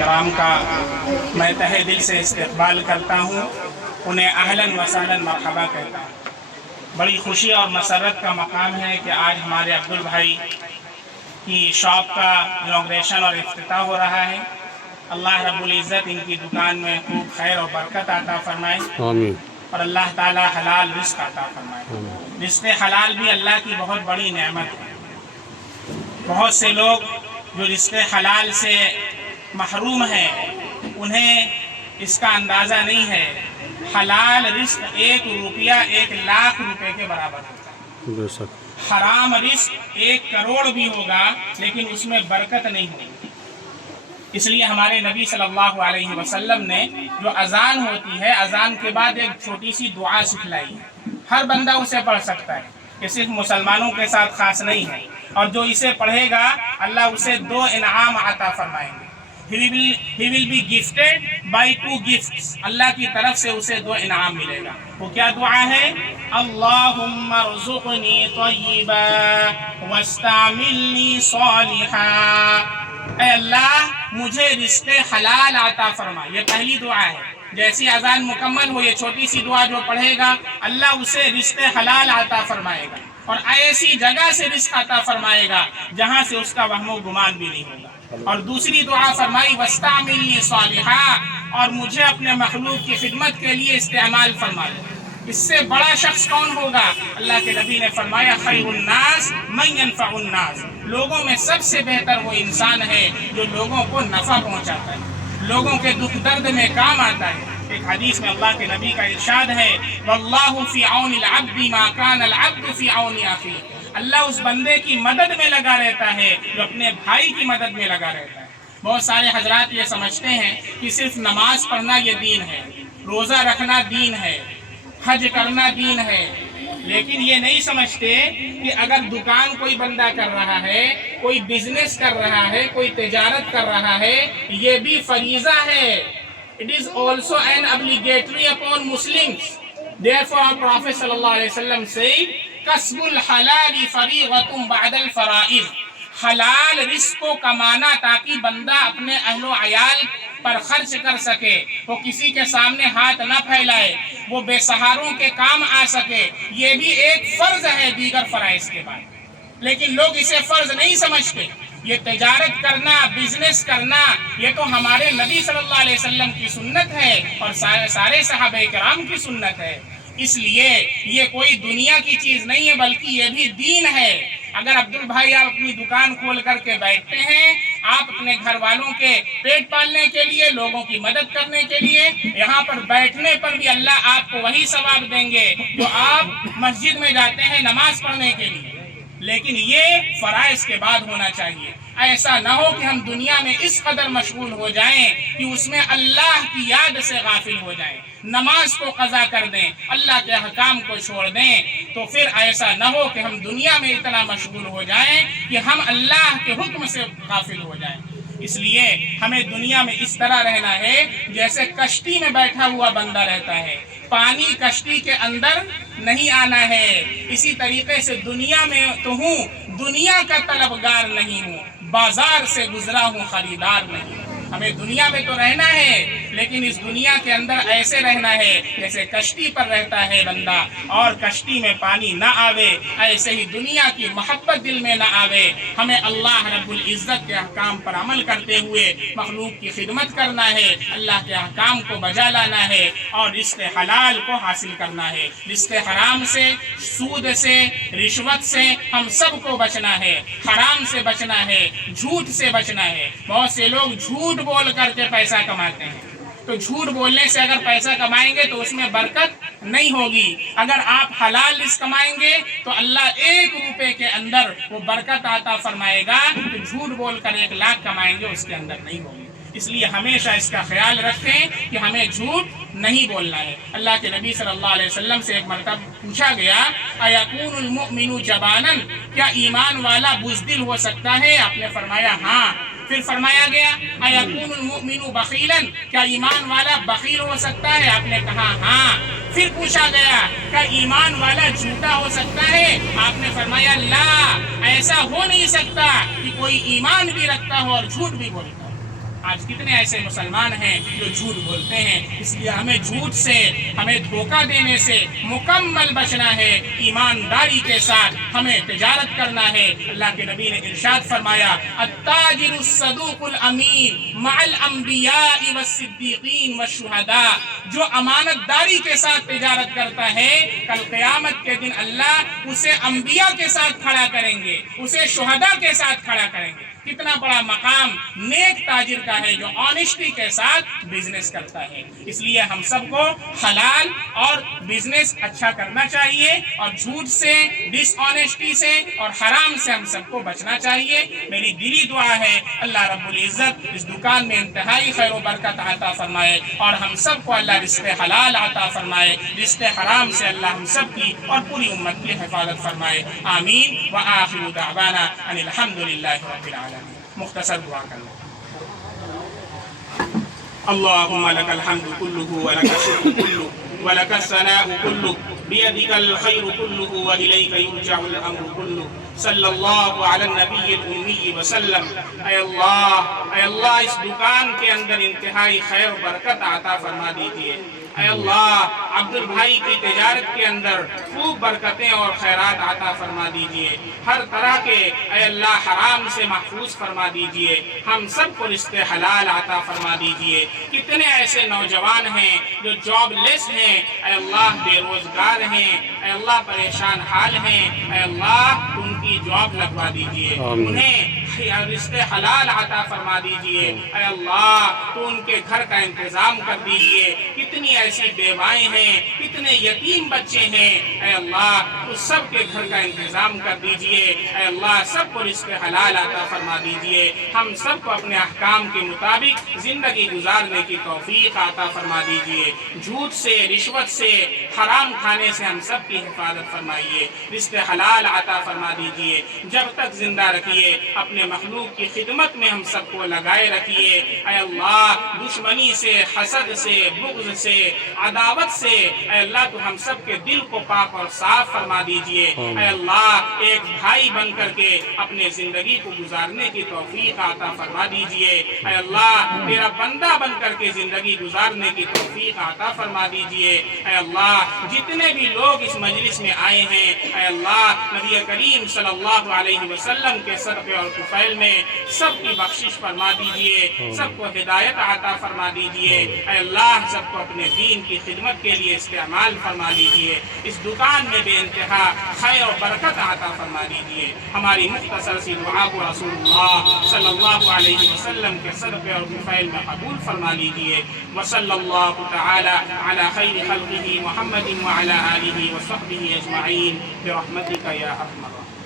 किराम का मैं तहे दिल से इस्तकबाल करता हूँ, उन्हें अहलन व सहलन मरहबा कहता हूँ। बड़ी खुशी और मसरत का मकाम है कि आज हमारे अब्दुल भाई की शॉप का इनॉग्रेशन और इफ्तिताह हो रहा है। अल्लाह रब्बुल इज़्ज़त इनकी दुकान में खूब खैर और बरकत अता फरमाए, आमीन। और अल्लाह ताला हलाल रिज़्क़ अता फरमाए। रिज़्क़ हलाल भी अल्लाह की बहुत बड़ी नेमत है। बहुत से लोग जो रिज़्क़ हलाल से महरूम हैं, उन्हें इसका अंदाज़ा नहीं है। हलाल रिज़्क़ 1 रुपया 1 लाख रुपए के बराबर होता है। हराम रिज़्क़ 1 करोड़ भी होगा लेकिन उसमें बरकत नहीं होगी। इसलिए हमारे नबी सल्लल्लाहु अलैहि वसल्लम ने जो अजान होती है, अजान के बाद एक छोटी सी दुआ सिखलाई है। हर बंदा उसे पढ़ सकता है, ये सिर्फ मुसलमानों के साथ खास नहीं है। और जो इसे पढ़ेगा अल्लाह उसे 2 इनाम अता फरमाएंगे। He will be gifted by 2 gifts। अल्लाह की तरफ से उसे 2 इनाम मिलेगा। वो क्या दुआ है? अल्लाहुम्मा रज़ुक़नी तय्यिबा वस्तामिलनी सालिहा। ऐ अल्लाह मुझे रिज़्क़ हलाल अता फरमा। ये पहली दुआ है। जैसी अजान मुकम्मल हो, ये छोटी सी दुआ जो पढ़ेगा अल्लाह उसे रिज़्क़ हलाल अता फरमाएगा और ऐसी जगह से रिज़्क़ अता फरमाएगा जहाँ से उसका वहमो गुमान भी नहीं होगा। और दूसरी दुआ फरमाई वस्तामिलनी सालिहा, और मुझे अपने मखलूक की खिदमत के लिए इस्तेमाल फरमा दो। इससे बड़ा शख्स कौन होगा? अल्लाह के नबी ने फरमाया खैरुन नास मन यनफउन नास। लोगों में सबसे बेहतर वो इंसान है जो लोगों को नफ़ा पहुँचाता है, लोगों के दुख दर्द में काम आता है। एक हदीस में अल्लाह के नबी का इरशाद है वल्लाहु फी औनिल अब्दी मा कान अल अब्दु फी औनि अखी। अल्लाह उस बंदे की मदद में लगा रहता है जो अपने भाई की मदद में लगा रहता है। बहुत सारे हजरात ये समझते हैं कि सिर्फ नमाज पढ़ना ये दीन है, रोज़ा रखना दीन है, हज करना दीन है, लेकिन ये नहीं समझते कि अगर दुकान कोई बंदा कर रहा है, कोई बिजनेस कर रहा है, कोई तिजारत कर रहा है, ये भी फरीज़ा है। It is also an obligatory upon Muslims. Therefore our Prophet sallallahu alaihi wasallam said कसबुल हलाली फरीगतुम बअदल फराइज़। हलाल रिज़्क़ को कमाना ताकि बंदा अपने अहलो अयाल पर खर्च कर सके, वो किसी के सामने हाथ न फैलाए, वो बेसहारों के काम आ सके, ये भी एक फ़र्ज़ है दीगर फ़राइज़ के बाद। लेकिन लोग इसे फ़र्ज़ नहीं समझते। ये तिजारत करना, बिजनेस करना, ये तो हमारे नबी सल्लल्लाहु अलैहि वसल्लम की सुन्नत है और सारे सहाबे किराम की सुन्नत है। इसलिए ये कोई दुनिया की चीज़ नहीं है बल्कि ये भी दीन है। अगर अब्दुल भाई आप अपनी दुकान खोल करके बैठते हैं, आप अपने घर वालों के पेट पालने के लिए, लोगों की मदद करने के लिए, यहाँ पर बैठने पर भी अल्लाह आपको वही सवाब देंगे जो आप मस्जिद में जाते हैं नमाज पढ़ने के लिए। लेकिन ये फ़राइज़ के बाद होना चाहिए। ऐसा ना हो कि हम दुनिया में इस कदर मशगूल हो जाएं कि उसमें अल्लाह की याद से गाफिल हो जाएं, नमाज को क़ज़ा कर दें, अल्लाह के अहकाम को छोड़ दें। तो फिर ऐसा ना हो कि हम दुनिया में इतना मशगूल हो जाएं कि हम अल्लाह के हुक्म से गाफिल हो जाएं। इसलिए हमें दुनिया में इस तरह रहना है जैसे कश्ती में बैठा हुआ बंदा रहता है, पानी कश्ती के अंदर नहीं आना है। इसी तरीके से दुनिया में तो हूँ, दुनिया का तलबगार नहीं हूँ, बाजार से गुजरा हूँ खरीदार नहीं। हमें दुनिया में तो रहना है लेकिन इस दुनिया के अंदर ऐसे रहना है जैसे कश्ती पर रहता है बंदा और कश्ती में पानी ना आवे, ऐसे ही दुनिया की मोहब्बत दिल में ना आवे। हमें अल्लाह रब्बुल इज़्ज़त के अहकाम पर अमल करते हुए मखलूक की खिदमत करना है, अल्लाह के अहकाम को बजा लाना है और रिज़्क़ हलाल को हासिल करना है। रिज़्क़ हराम से, सूद से, रिश्वत से हम सबको बचना है, हराम से बचना है, झूठ से बचना है। बहुत से लोग झूठ बोल करके पैसा कमाते हैं, तो झूठ बोलने से अगर पैसा कमाएंगे तो उसमें बरकत नहीं होगी। अगर आप हलाल रिज़्क़ कमाएंगे तो अल्लाह 1 रुपए के अंदर वो बरकत आता फरमाएगा। तो झूठ बोलकर 1 लाख कमाएंगे उसके अंदर नहीं होगी। इसलिए हमेशा इसका ख्याल रखें कि हमें झूठ नहीं बोलना है। अल्लाह के नबी सल्लल्लाहु अलैहि वसल्लम से एक मरतबा पूछा गया अयकूनुल मुमिनु जबानन, क्या ईमान वाला बुज़दिल हो सकता है? आपने फरमाया हाँ। फिर फरमाया गया अयकूनुल मुमिनु बखीलन, क्या ईमान वाला बखील हो सकता है? आपने कहा हाँ। फिर पूछा गया क्या ईमान वाला झूठा हो सकता है? आपने फरमाया ला, ऐसा हो नहीं सकता कि कोई ईमान भी रखता हो और झूठ भी बोलता हो। आज कितने ऐसे मुसलमान हैं जो झूठ बोलते हैं। इसलिए हमें झूठ से, हमें धोखा देने से मुकम्मल बचना है। ईमानदारी के साथ हमें तिजारत करना है। अल्लाह के नबी ने इरशाद फरमाया, अत्ताजिरुस सदूकुल अमीन मअल अंबियाई वस्सिद्दीकीन वशुहदा। जो अमानतदारी के साथ तिजारत करता है, कल क़यामत के दिन अल्लाह उसे अंबिया के साथ खड़ा करेंगे, उसे शुहदा के साथ खड़ा करेंगे। कितना बड़ा मकाम नेक ताजिर का है जो ऑनेस्टी के साथ बिजनेस करता है। इसलिए हम सबको हलाल और बिजनेस अच्छा करना चाहिए और झूठ से, डिसऑनेस्टी से और हराम से हम सबको बचना चाहिए। मेरी दिली दुआ है अल्लाह रब्बुल इज़्ज़त इस दुकान में इंतहाई खैर व बरकत अता फरमाए और हम सबको अल्लाह रिज़्क़े हलाल अता फरमाए, रिज़्क़े हराम से अल्लाह हम सब की और पूरी उम्मत की हिफाजत फरमाए। आमीन व आखिरु दअवाना अनिल हम्दुलिल्लाहि रब्बिल आलमीन। मुख्तसर दुआ कर लो। अल्लाहुम्मा लकल हम्दु कुल्लुहु व लकल शुक्र कुल्लुहु व लकस सनाउ कुल्लुहु बियदिकल खैरु कुल्लुहु व इलैका युरजअुल अम्रु कुल्लुहु सल्लल्लाहु अला नबिय्यिल उम्मी वसल्लम। ऐ अल्लाह इस दुकान के अंदर इंतहाई खैर बरकत अता फरमा दीजिए। ऐ अल्लाह अब्दुल भाई की तिजारत के अंदर खूब बरकतें और खैरात अता फरमा दीजिए। हर तरह के ऐ अल्लाह हराम से महफूज फरमा दीजिए। हम सबको रिज़्क़े हलाल अता फरमा दीजिए। कितने ऐसे नौजवान हैं जो जॉबलेस हैं, ऐ अल्लाह बेरोजगार हैं, ऐ अल्लाह परेशान हाल हैं, ऐ अल्लाह उनकी जॉब लगवा दीजिए, उन्हें रिज़्क़े हलाल अता फरमा दीजिए। ऐ अल्लाह तो उनके घर का इंतज़ाम कर दीजिए। कितनी ऐसी बेवाएं हैं, कितने यतीम बच्चे हैं, ऐ अल्लाह तो सबके घर का इंतज़ाम कर दीजिए। ऐ अल्लाह सबको रिज़्क़े हलाल अता फरमा दीजिए। हम सबको अपने अहकाम के मुताबिक ज़िंदगी गुजारने की तौफ़ीक़ अता फरमा दीजिए। झूठ से, रिश्वत से, हराम खाने से हम सब की हिफाजत फरमाइए। रिज़्क़े हलाल अता फरमा दीजिए। जब तक ज़िंदा रखिए, अपने मखलूक की खिदमत में हम सबको लगाए रखिए। ऐ अल्लाह दुश्मनी से, हसद से, बुग़्ज़ से, अदावत से ऐ अल्लाह तो हम सब के दिल को पाक और साफ फरमा दीजिए। ऐ अल्लाह एक भाई बन करके अपने जिंदगी को गुजारने की तौफीक अता फरमा दीजिए। ऐ अल्लाह तेरा बंदा बन करके जिंदगी गुजारने की तौफीक अता फरमा दीजिए। ऐ अल्लाह जितने भी लोग इस मजलिस में आए हैं, ऐ अल्लाह नबी करीम सल्लल्लाहु अलैहि वसल्लम के सदक़े और तुफ़ैल में सबकी बख्शिश फरमा दीजिए, सबको हिदायत अता फरमा दीजिए। ऐ अल्लाह सबको अपने दीन की खिदमत के लिए इस्तेमाल फरमा लीजिए। इस दुकान में बेइंतहा खैर और बरकत अता फरमा दीजिए। हमारी मुख्तसर सी दुआ को रसूलुल्लाह सल्लल्लाहु अलैहि वसल्लम के सदक़े और तुफ़ैल में कबूल फरमा लीजिए। व सल्लल्लाहु तआला अला खैरि खल्क़िही मुहम्मदिन व अला आलिही व सहबिही अजमईन बिरहमतिका या अरहमर राहिमीन।